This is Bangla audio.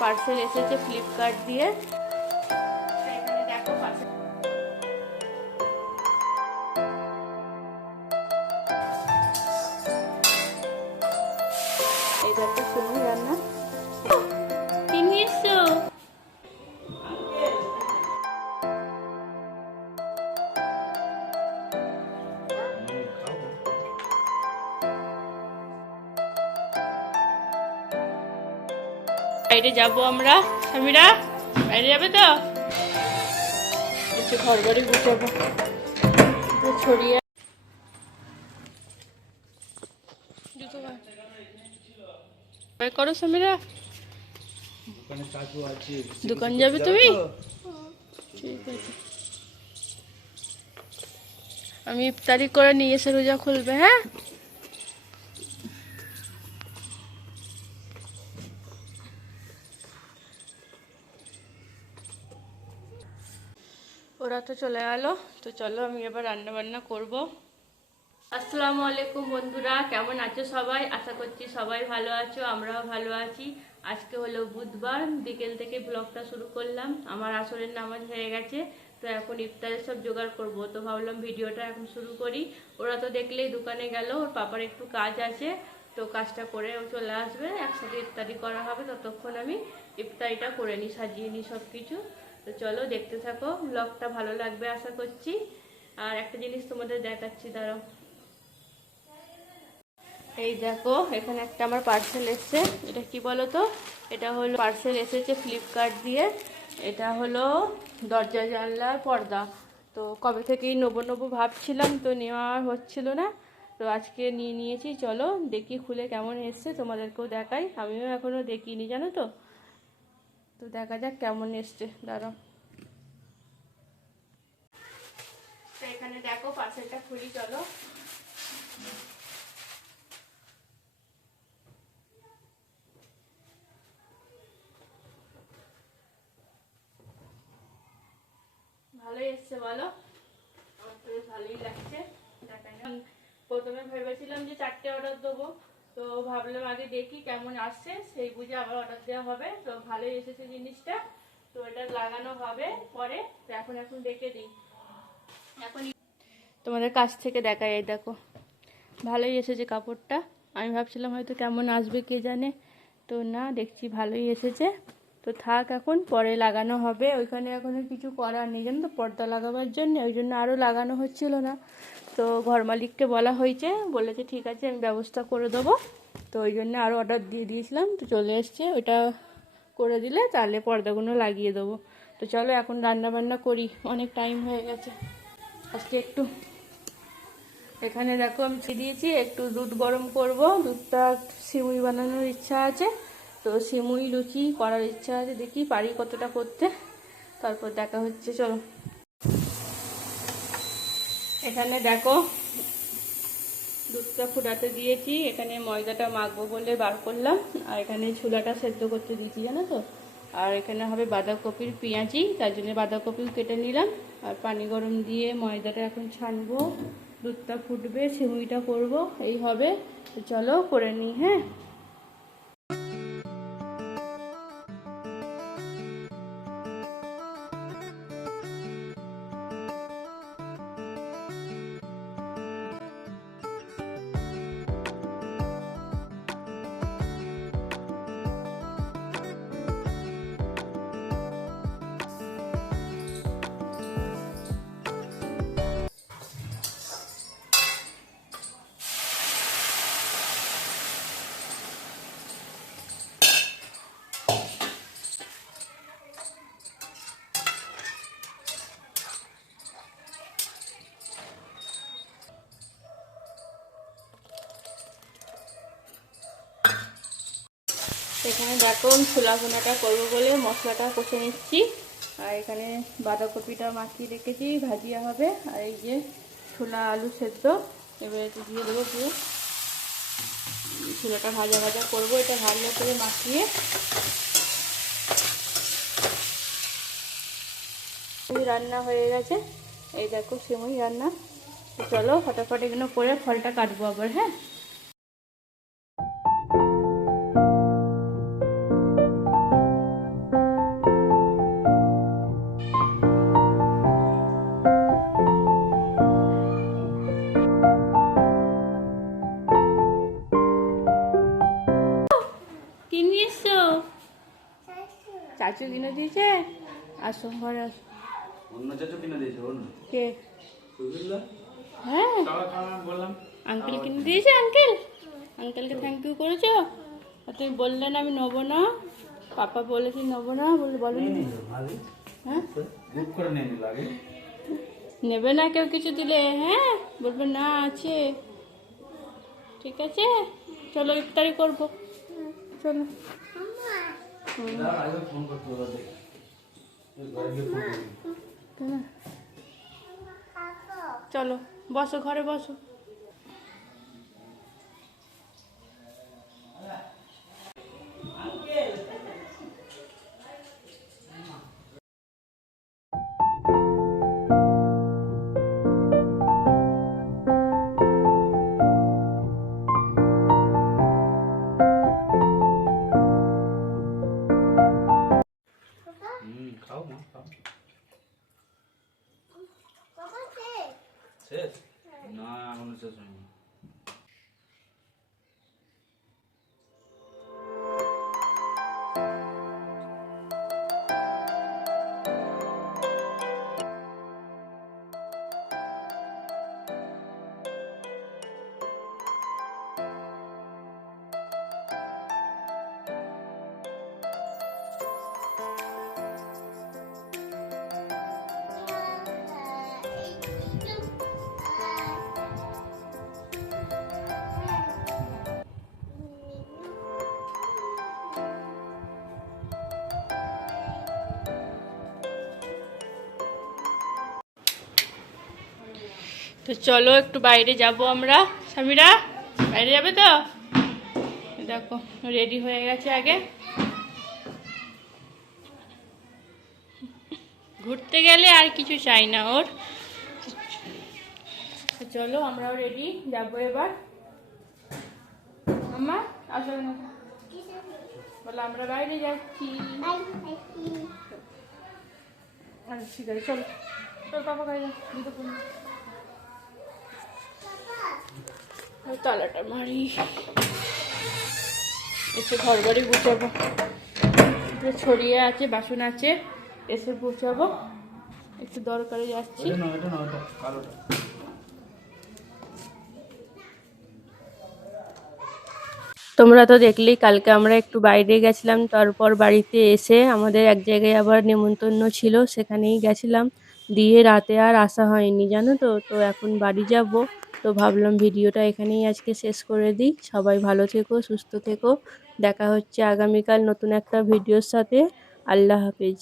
পার্সেল এসেছে ফ্লিপকার্ট দিয়ে। এখানে দেখো পার্সেল, এই দেখো সিমুই রান্না। কি নিয়ে এসছো? বাইরে যাবো আমরা, সামিরা বাইরে যাবে তো? একটু ঘর বাড়ি গুছাবো, ছড়িয়ে জুতো বার করো। সামিরা দোকান যাবে তুমি? ঠিক আছে, আমি ইফতারি করে নিয়ে এসে রোজা খুলবে। হ্যাঁ, ওরা তো চলে গেল, তো চলো আমি এবার রান্না বান্না করবো। আসসালামু আলাইকুম বন্ধুরা, কেমন আছো সবাই? আশা করছি সবাই ভালো আছো, আমরাও ভালো আছি। আজকে হলো বুধবার, বিকেল থেকে ব্লগটা শুরু করলাম। আমার আসরের নামাজ হয়ে গেছে, তো এখন ইফতারের সব জোগাড় করব, তো ভাবলাম ভিডিওটা এখন শুরু করি। ওরা তো দেখলেই দোকানে গেল, ওর পাপার একটু কাজ আছে, তো কাজটা করে ও চলে আসবে, একসাথে ইফতারি করা হবে। ততক্ষণ আমি ইফতারিটা করে নিই, সাজিয়ে নিই সব কিছু। তো চলো দেখতে থাকো, ব্লগটা ভালো লাগবে আশা করছি। আর একটা জিনিস তোমাদের দেখাচ্ছি, দাঁড়াও। এই দেখো, এখানে একটা আমার পার্সেল এসেছে। এটা কি বলো তো? এটা হলো পার্সেল এসেছে ফ্লিপকার্ট দিয়ে। এটা হলো দরজা জানলার পর্দা। তো কবে থেকেই নেবো নেবো ভাবছিলাম, তো নেওয়া হচ্ছিল না, তো আজকে নিয়ে নিয়েছি। চলো দেখি খুলে কেমন এসছে, তোমাদেরকেও দেখাই। আমিও এখনও দেখিনি, জানো তো। তো দেখা যাক কেমন এসছে, দাঁড়াও। তো এখানে দেখো পার্সেলটা খুলি, চলো। ভালোই এসছে বলো? আমার তো বেশ ভালোই লাগছে। দেখাই না, প্রথমে ভেবেছিলাম যে 4টে অর্ডার দেবো, তো ভাবলাম আগে দেখি কেমন আসছে, সেই বুঝে আবার অর্ডার দেওয়া হবে। তো ভালোই এসেছে জিনিসটা, তো এটা লাগানো হবে পরে। তো এখন দেখে দিই। এখন তোমাদের কাছ থেকে দেখাই, এই দেখো ভালোই এসেছে কাপড়টা। আমি ভাবছিলাম হয়তো কেমন আসবে কে জানে, তো না, দেখছি ভালোই এসেছে। তো থাক, এখন পরে লাগানো হবে। ওইখানে এখনো কিছু করার নেই, জানো তো, পর্দা লাগাবার জন্য, ওই জন্য আরও লাগানো হচ্ছিল না। তো ঘর মালিককে বলা হয়েছে, বলেছে ঠিক আছে আমি ব্যবস্থা করে দেবো। তো ওই জন্য আরও অর্ডার দিয়ে দিয়েছিলাম, তো চলে এসছে। ওইটা করে দিলে তাহলে পর্দাগুলো লাগিয়ে দেবো। তো চলো এখন রান্না বান্না করি, অনেক টাইম হয়ে গেছে। আজকে একটু, এখানে দেখো আমি দিয়েছি, একটু দুধ গরম করব। দুধটা সিমুই বানানোর ইচ্ছা আছে, তো সিমুই লুচি করার ইচ্ছা আছে, দেখি পারি কতটা করতে, তারপর দেখা হচ্ছে, চলো। এখানে দেখো দুধটা ফুটাতে দিয়েছি, এখানে ময়দাটা মাখবো বলে বার করলাম, আর এখানে ছোলাটা সেদ্ধ করতে দিয়েছি, জানো তো। আর এখানে হবে বাঁধাকপির পেঁয়াজি, তার জন্য বাঁধাকপিও কেটে নিলাম। আর পানি গরম দিয়ে ময়দাটা এখন ছানবো, দুধটা ফুটবে, সিমুইটা করব, এই হবে। তো চলো করে নিই, হ্যাঁ। এখানে দেখো ছোলা ভুনাটা করবো বলে মশলাটা কষে নিচ্ছি। আর এখানে বাঁধাকপিটা মাখিয়ে রেখেছি, ভাজিয়া হবে। আর এই যে ছোলা আলু সেদ্ধ, এবারে দিয়ে দেবো, দিয়ে ছোলাটা ভাজা ভাজা করবো। এটা ভালো করে মাখিয়ে রান্না হয়ে গেছে। এই দেখো সিমুই রান্না। চলো ফটাফট এগুলো করে ফলটা কাটবো আবার, হ্যাঁ। কি নিয়ে এসছো? চাচু কিনে দিয়েছে। আসো ঘরে আসো। অন্য চাচু কিনে দিয়েছে ওর না কে? সুবিল্লা হ্যাঁ খাওয়া খাওয়া বললাম আঙ্কেল কিনে দিয়েছে। আঙ্কেলকে থ্যাংক ইউ করেছো। আর তুমি বললে না আমি নেবো না, পাপা বলেছি নেবো না বলে বলো। নিয়ে নিল ভালো হ্যাঁ বুক করে নিয়ে নিল আগে নেবে না কেউ কিছু দিলে, হ্যাঁ বলবে না আছে। ঠিক আছে চলো ইফতারি করবো, চলো। দাঁড়া আগে ফোন করতে হবে দেখ ঘরে গিয়ে ফোন করবি হ্যাঁ। চলো বসো, ঘরে বসো। খাও মা খাও শেষ না এখনো শেষ হয়নি তো চলো একটু বাইরে যাব আমরা। সামিরা বাইরে যাবে তো? দেখো রেডি হয়ে গেছে আগে। ঘুরতে গেলে আর কিছু চাই না ওর। তো চলো আমরাও রেডি যাবো এবার। আম্মা আসো না, বলো আমরা বাইরে যাচ্ছি। আচ্ছা ঠিক আছে চলো চলো পাপা গাড়ি তালাটা মারি, এসে ঘর বাড়ি গুছাবো। ছড়িয়ে আছে বাসন আছে, এসে গুছাবো। একটু দরকারে যাচ্ছি। তোমরা তো দেখলেই কালকে আমরা একটু বাইরে গেছিলাম, তারপর বাড়িতে এসে আমাদের এক জায়গায় আবার নেমন্তন্ন ছিল, সেখানেই গেছিলাম। দিয়ে রাতে আর আসা হয়নি জানো তো। তো এখন বাড়ি যাব। তো ভাবলাম ভিডিওটা এখানেই আজকে শেষ করে দিই। সবাই ভালো থেকো, সুস্থ থেকো। দেখা হচ্ছে আগামীকাল নতুন একটা ভিডিওর সাথে। আল্লাহ হাফেজ।